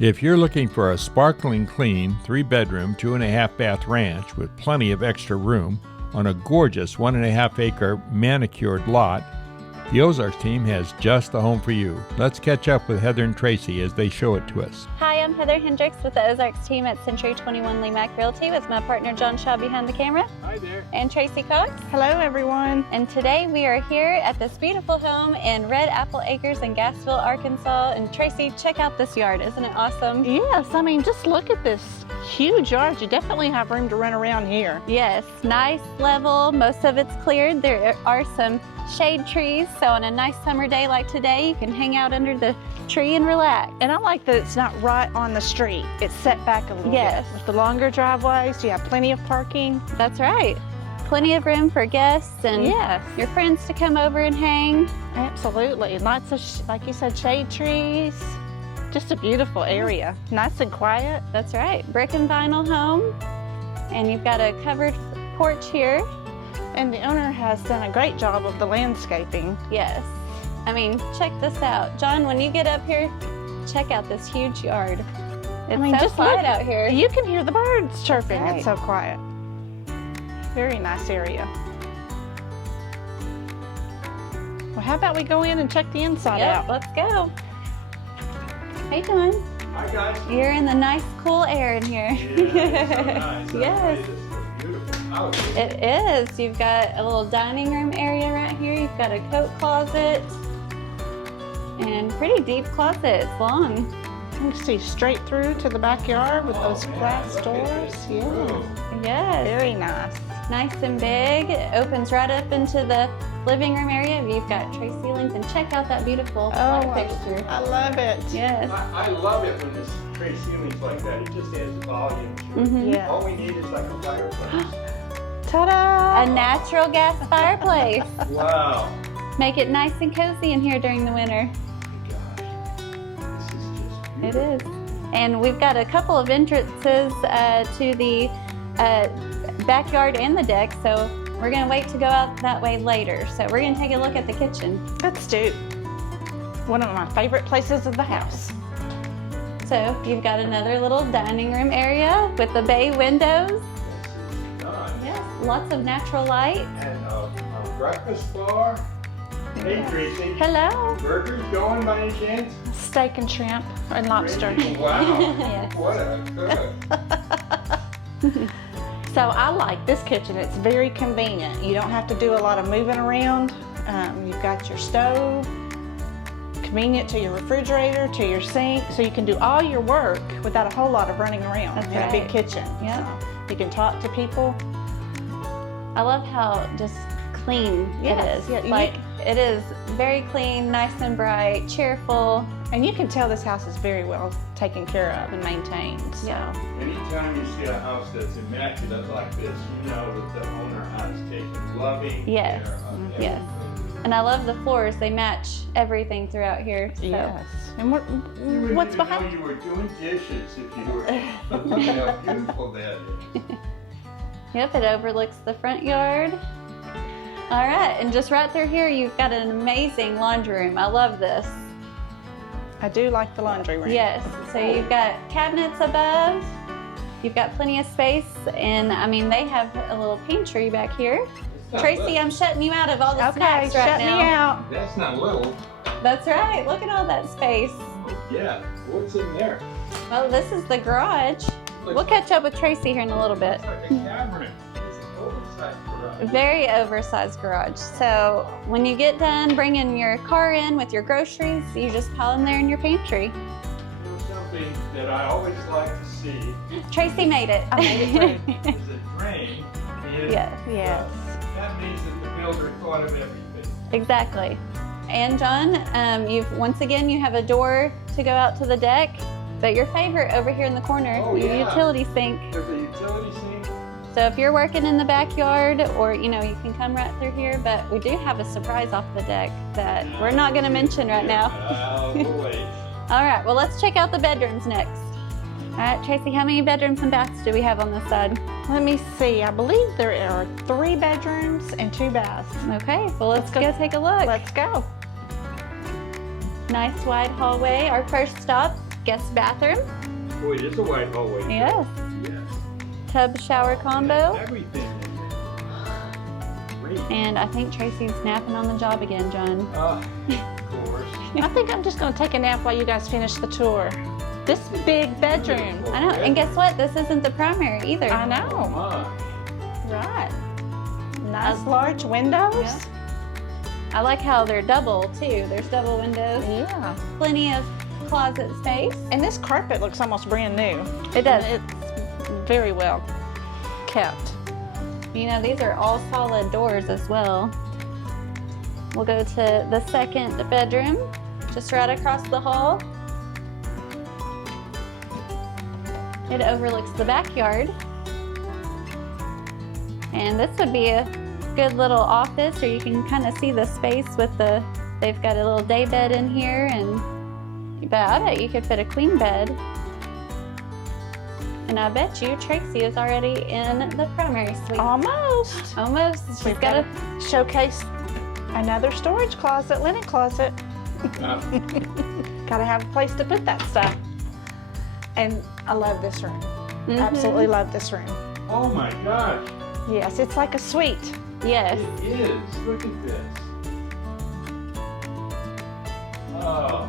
If you're looking for a sparkling clean 3-bedroom, 2.5-bath ranch with plenty of extra room on a gorgeous 1.5-acre manicured lot, the Ozarks team has just the home for you. Let's catch up with Heather and Tracy as they show it to us. Hi, I'm Heather Hendricks with the Ozarks team at Century 21 Lee Mack Realty with my partner John Shaw behind the camera. Hi there. And Tracy Cox. Hello, everyone. And today we are here at this beautiful home in Red Apple Acres in Gassville, Arkansas. And Tracy, check out this yard. Isn't it awesome? Yes, I mean, just look at this huge yard. You definitely have room to run around here. Yes, nice level. Most of it's cleared. There are some shade trees, so on a nice summer day like today, you can hang out under the tree and relax. And I like that it's not right on the street. It's set back a little Yes. bit. With the longer driveways, you have plenty of parking. That's right. Plenty of room for guests and Yes. your friends to come over and hang. Absolutely. Lots of, like you said, shade trees. Just a beautiful area. Nice and quiet. That's right. Brick and vinyl home. And you've got a covered porch here. And the owner has done a great job of the landscaping. Yes. I mean, check this out. John, when you get up here, check out this huge yard. It's so quiet out here. You can hear the birds chirping. Right. It's so quiet. Very nice area. Well, how about we go in and check the inside out? Let's go. How you doing? Hi guys. You're in the nice, cool air in here. Yeah, so nice. Yes. This is a beautiful house. It is. You've got a little dining room area right here. You've got a coat closet and pretty deep closet. It's long. You can see straight through to the backyard with those man, glass look at doors. this Yeah, room. Yes. very nice. Nice and big. It opens right up into the living room area. You've got tray ceilings and check out that beautiful light fixture. I love it. Yes. I love it when this tray ceilings like that. It just adds volume to it. Mhm. Yeah. All we need is like a fireplace. Ta-da! A natural gas fireplace. Wow. Make it nice and cozy in here during the winter. Gosh, this is just It beautiful. is. And we've got a couple of entrances to the backyard and the deck, so we're gonna wait to go out that way later. So we're gonna take a look at the kitchen. Let's do. One of my favorite places of the house. So you've got another little dining room area with the bay windows. This is nice. Yes, lots of natural light. And a breakfast bar. Hey Tracy. Hello. Burgers going by any chance? Steak and shrimp and lobster. Wow. Yes. What a cook. So I like this kitchen. It's very convenient. You don't have to do a lot of moving around. You've got your stove, convenient to your refrigerator, to your sink, so you can do all your work without a whole lot of running around That's in a right. big kitchen. Yep. So you can talk to people. I love how just clean Yes, it is. yeah, you- Like it is very clean, nice and bright, cheerful. And you can tell this house is very well taken care of and maintained. So. Yeah. Anytime you see a house that's immaculate like this, you know that the owner has taken loving Yes. care of Yes. everything. And I love the floors. They match everything throughout here. So. Yes. And what, You wouldn't what's even behind? know you were doing dishes if you were looking how beautiful that is. Yep, it overlooks the front yard. All right, and just right through here, you've got an amazing laundry room. I love this. I do like the laundry room. Yes, so you've got cabinets above. You've got plenty of space, and I mean, they have a little pantry back here. Tracy, I'm shutting you out of all the Okay, snacks right shut now. me out. That's not little. That's right. Look at all that space. Yeah. What's in there? Well, this is the garage. We'll catch up with Tracy here in a little bit. It's like a cabinet. It's an oversized garage. Very oversized garage. So when you get done bringing your car in with your groceries, you just pile them there in your pantry. You know, something that I always like to see Tracy made it. I made it through. is a drain. in Yes. the- Yes. That means that the builder thought of everything. Exactly. And John, once again you have a door to go out to the deck, but your favorite over here in the corner, Oh, your yeah. utility sink. There's a utility sink. So if you're working in the backyard, or you can come right through here, but we do have a surprise off the deck that we're not going to mention right now. We'll wait. All right, well let's check out the bedrooms next. All right, Tracy, how many bedrooms and baths do we have on this side? Let me see. I believe there are 3 bedrooms and 2 baths. Okay, well let's go take a look. Let's go. Nice wide hallway. Our first stop, guest bathroom. Boy, it is a white hallway. Yes. Yes. Tub shower combo. Everything in there. Great. And I think Tracy's napping on the job again, John. Of course. I think I'm just gonna take a nap while you guys finish the tour. This big bedroom. I know. And guess what? This isn't the primary either. I Oh, know. my. Right. Nice large windows. Yeah. I like how they're double too. There's double windows. Yeah. Plenty of closet space. And this carpet looks almost brand new. It does. And it's very well kept. You know, these are all solid doors as well. We'll go to the second bedroom, just right across the hall. It overlooks the backyard. And this would be a good little office, or you can kind of see the space with they've got a little day bed in here, and I bet you could fit a queen bed. And I bet you Tracy is already in the primary suite. Almost. Almost. She's We've got got to showcase another storage closet, linen closet. Got to have a place to put that stuff. And I love this room. Absolutely love this room. Oh my gosh. Yes, it's like a suite. Yes. It is. Look at this. Oh.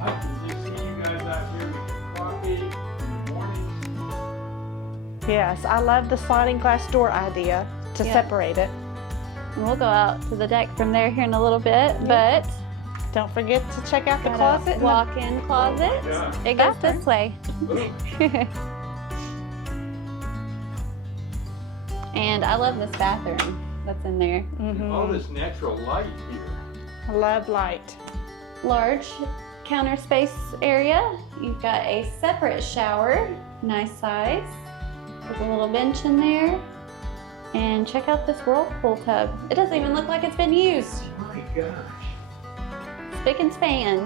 I can just see you guys out here with your coffee in the morning. Yes, I love the sliding glass door idea to Yeah. separate it. And we'll go out to the deck from there here in a little bit, but Don't forget to check out the got a closet. walk-in closet. Yeah. It goes this way. Ooh. And I love this bathroom that's in there. All this natural light here. I love light. Large counter space area. You've got a separate shower, nice size, with a little bench in there. And check out this whirlpool tub. It doesn't even look like it's been used. My gosh. Spick and span.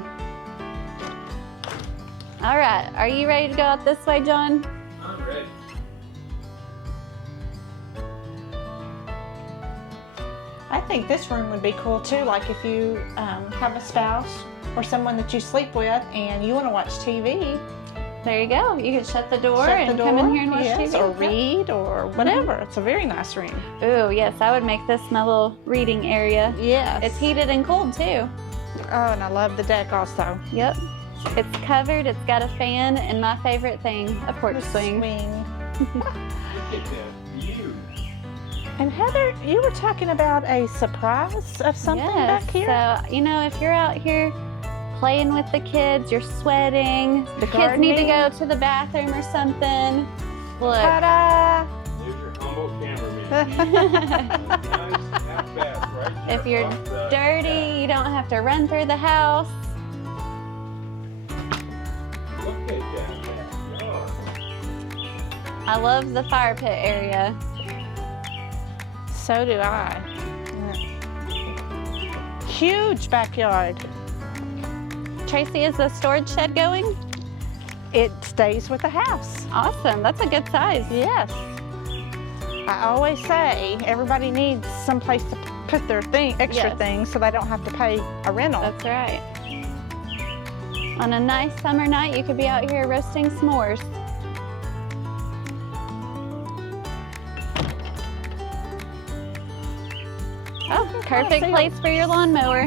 All right, are you ready to go out this way, John? I'm ready. I think this room would be cool too, like if you have a spouse or someone that you sleep with and you want to watch TV. There you go. You can shut the door Shut and the come door, in here and watch yes, TV. or read or whatever. It's a very nice room. Ooh, yes, I would make this my little reading area. Yes. It's heated and cooled too. Oh, and I love the deck also. Yep. It's covered, it's got a fan, and my favorite thing, a porch swing. Look at that view. And Heather, you were talking about a surprise of something Yes, back here? so, you know, if you're out here playing with the kids, you're sweating, the kids need to go to the bathroom or something. Look. Ta-da! There's your humble cameraman. Nice half bath right there If you're off the dirty, you don't have to run through the house. back. Look at that backyard. I love the fire pit area. So do I. Huge backyard. Tracy, is the storage shed going? It stays with the house. Awesome, that's a good size. Yes. I always say everybody needs some place to put their extra Yes. things so they don't have to pay a rental. That's right. On a nice summer night, you could be out here roasting s'mores. Oh, perfect see place for your lawnmower.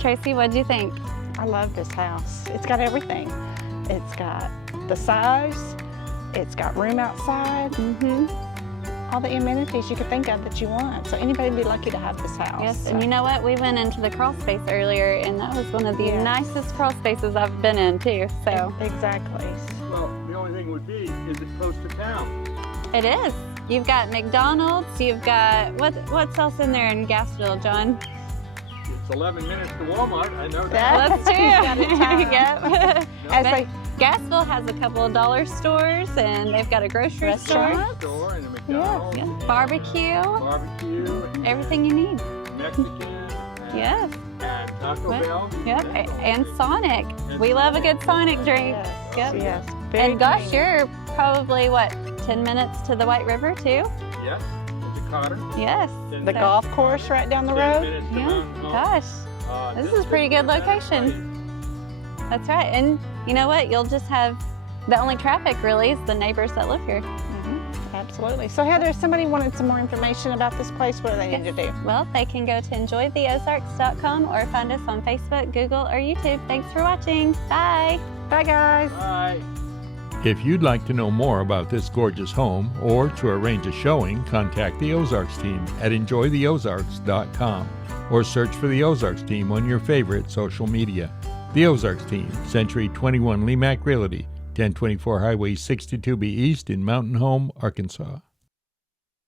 Tracy, what'd you think? I love this house. It's got everything. It's got the size. It's got room outside. Mm-hmm. All the amenities you could think of that you want. So anybody would be lucky to have this house. Yes, So- and you know what? We went into the crawl space earlier, and that was one of the Yes. nicest crawl spaces I've been in, too. So Exactly. Well, the only thing would be, is it close to town? it is. You've got McDonald's. You've got what's else in there in Gassville, John? It's 11 minutes to Walmart, I know that. Well, that's true. You got it timed. Yep. As But they, Gassville has a couple of dollar stores, and they've got a grocery Restaurant. store. Store and a McDonald's. Yeah. and Barbecue. Barbecue. and Everything you need. Mexican. And, Yes. And Taco What? Bell. Yep. That's all. And Sonic. We love a good Sonic drink. yes, Yep. yes. Very And gosh, convenient. you're probably, what, 10 minutes to the White River, too? Yes, it's a Cotter. Yes. The So- golf course right down the 10 road. minutes to Yeah, Mountain Home. gosh, this is a pretty good location. That's right. And you know what? You'll just have the only traffic really is the neighbors that live here. Absolutely. So Heather, if somebody wanted some more information about this place, what do they need to do? Well, they can go to enjoytheozarks.com or find us on Facebook, Google, or YouTube. Thanks for watching. Bye. Bye, guys. Bye. If you'd like to know more about this gorgeous home or to arrange a showing, contact the Ozarks team at enjoytheozarks.com or search for the Ozarks team on your favorite social media. The Ozarks team, Century 21 Lemac Realty, 1024 Highway 62B East in Mountain Home, Arkansas.